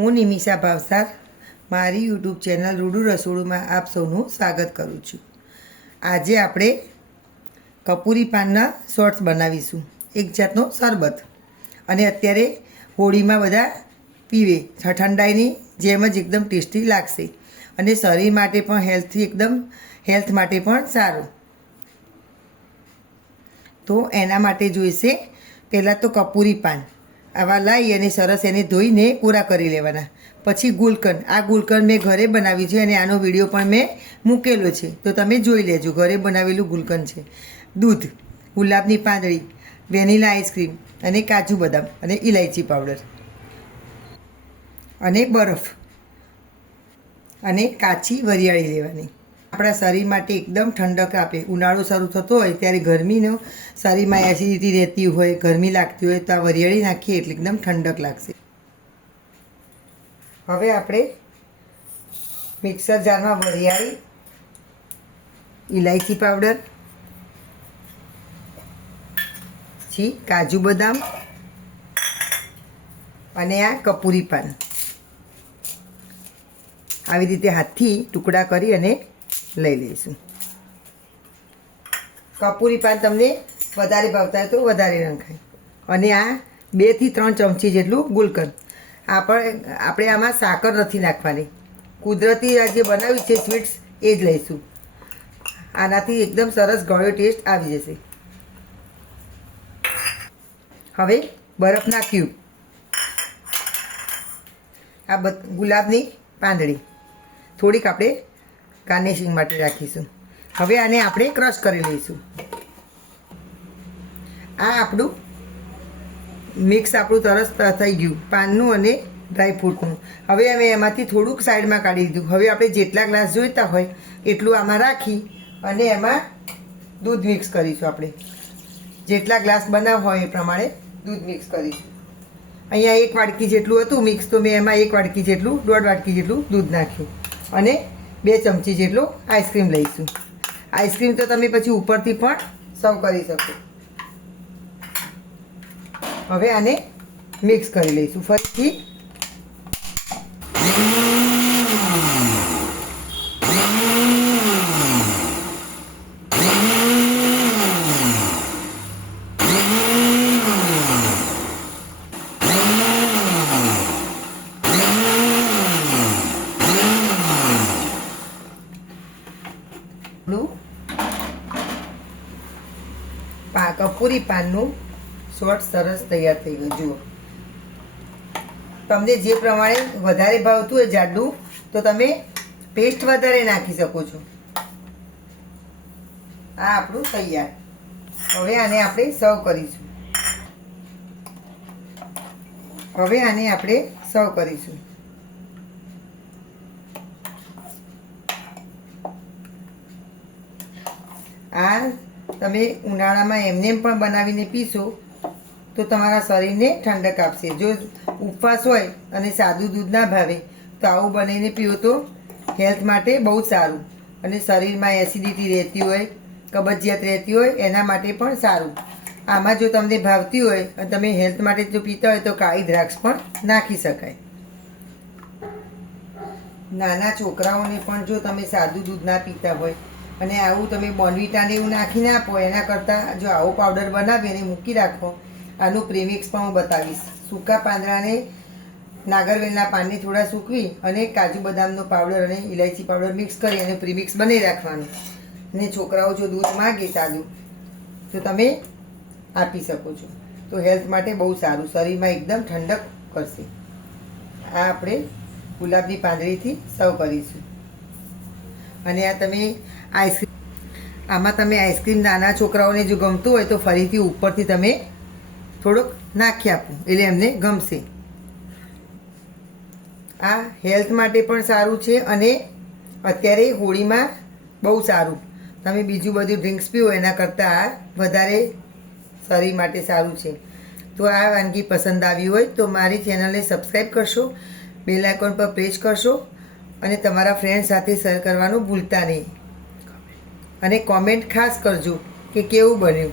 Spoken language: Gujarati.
હું નિમિષા ભાવસાર મારી યુટ્યુબ ચેનલ રૂડુ રસોડુંમાં આપ સૌનું સ્વાગત કરું છું। આજે આપણે કપૂરી પાનના શોર્ટ્સ બનાવીશું, એક જાતનો શરબત। અને અત્યારે હોળીમાં બધા પીવે, ઠંડાઈની જેમ જ એકદમ ટેસ્ટી લાગશે અને શરીર માટે પણ હેલ્થ માટે પણ સારું। તો એના માટે જોઈશે પહેલાં તો કપૂરી પાન આવા લાવી અને સરસ એને ધોઈને કોરા કરી લેવાના। પછી ગુલકંદ, આ ગુલકંદ મેં ઘરે બનાવી છે અને આનો વિડીયો પણ મેં મૂકેલો છે, તો તમે જોઈ લેજો, ઘરે બનાવેલું ગુલકંદ છે। દૂધ, ગુલાબની પાંદડી, વેનીલા આઈસ્ક્રીમ અને કાજુ બદામ અને ઇલાયચી પાવડર અને બરફ અને કાચી વરિયાળી લેવાની। આપણા શરીર માટે એકદમ ઠંડક આપે। ઉનાળો શરૂ થતો હોય ત્યારે ગરમીનો શરીરમાં એસિડિટી રહેતી હોય, ગરમી લાગતી હોય તો આ વરિયાળી નાખીએ એટલે એકદમ ઠંડક લાગશે। હવે આપણે મિક્સર જારમાં વરિયાળી, ઇલાયચી પાવડર, પછી કાજુ બદામ અને આ કપૂરી પાન આવી રીતે હાથથી ટુકડા કરી અને લઈ લઈશું। કપૂરી પાન તમને વધારે ભાવતા હોય તો વધારે નખાય। અને આ 2 થી 3 ચમચી જેટલું ગુલકંદ। આપણે આમાં સાકર નથી નાખવાની, કુદરતી આ જે બનાવી છે સ્વીટ્સ એ જ લઈશું। આનાથી એકદમ સરસ ગળ્યો ટેસ્ટ આવી જશે। હવે બરફના ક્યુબ, આ ગુલાબની પાંદડી થોડીક આપણે ગાર્નિશિંગ માટે રાખીશું। હવે આને આપણે ક્રશ કરી લઈશું। આ આપણું મિક્સ સરસ થઈ ગયું પાનનું અને ડ્રાયફ્રૂટનું। હવે અમે એમાંથી થોડુંક સાઈડમાં કાઢી દીધું। હવે આપણે જેટલા ગ્લાસ જોઈતા હોય એટલું આમાં રાખી અને એમાં દૂધ મિક્સ કરીશું। આપણે જેટલા ગ્લાસ બનાવવા હોય એ પ્રમાણે દૂધ મિક્સ કરીશું। અહીંયા 1 વાડકી જેટલું હતું મિક્સ, તો મેં એમાં 1 વાડકી જેટલું, 1.5 વાડકી જેટલું દૂધ નાખ્યું અને 2 ચમચી જેટલો આઈસ્ક્રીમ લઈશું। આઈસ્ક્રીમ તો તમે પછી ઉપરથી પણ સર્વ કરી શકો। હવે આને મિક્સ કરી લઈશું ફરીથી। કપૂરી પાનનું શોર્ટ સરસ તૈયાર થઈ ગયું। જુઓ, તમને જે પ્રમાણે વધારે ભાવતું હોય જાડું તો તમે પેસ્ટ વધારે નાખી શકો છો। આ આપણું તૈયાર। હવે આને આપણે સર્વ કરીશું। આ તમે ઉનાળામાં એમને પણ બનાવીને પીશો તો તમારા શરીરને ઠંડક આપશે। જો ઉપવાસ હોય અને સાદું દૂધ ના ભાવે તો આવું બનાવીને પીવો તો હેલ્થ માટે બહુ સારું, અને શરીરમાં એસિડિટી રહેતી હોય, કબજિયાત રહેતી હોય એના માટે પણ સારું। આમાં જો તમને ભાવતી હોય અને તમે હેલ્થ માટે જો પીતા હોય તો કાળી દ્રાક્ષ પણ નાખી શકાય। નાના છોકરાઓને પણ જો તમે સાદું દૂધ ના પીતા હોય અને આવું તમે બોર્નવિટાને એવું નાખીને આપો, એના કરતાં જો આવો પાવડર બનાવી અને મૂકી રાખો, આનું પ્રીમિક્સ પણ હું બતાવીશ। સૂકા પાંદડાને, નાગરવેલના પાનને થોડા સૂકવી અને કાજુ બદામનો પાવડર અને ઇલાયચી પાવડર મિક્સ કરી અને પ્રીમિક્સ બનાવી રાખવાનું। અને છોકરાઓ જો દૂધ માગે સાદું તો તમે આપી શકો છો, તો હેલ્થ માટે બહુ સારું, શરીરમાં એકદમ ઠંડક કરશે। આ આપણે ગુલાબની પાંદડીથી સર્વ કરીશું। અને આ તમે આમાં તમે આઈસ્ક્રીમ નાના છોકરાઓને જો ગમતું હોય તો ફરીથી ઉપરથી તમે થોડુંક નાખી આપો એટલે એમને ગમશે। આ હેલ્થ માટે પણ સારું છે અને અત્યારે હોળીમાં બહુ સારું। તમે બીજું બધું ડ્રિંક્સ પીવો એના કરતાં આ વધારે શરીર માટે સારું છે। તો આ વાનગી પસંદ આવી હોય તો મારી ચેનલને સબસ્ક્રાઈબ કરશો, બેલ આઇકોન પર પ્રેસ કરશો અને તમારા ફ્રેન્ડ સાથે શેર કરવાનું ભૂલતા નહીં। અને કોમેન્ટ ખાસ કરજો કે કેવું બન્યું।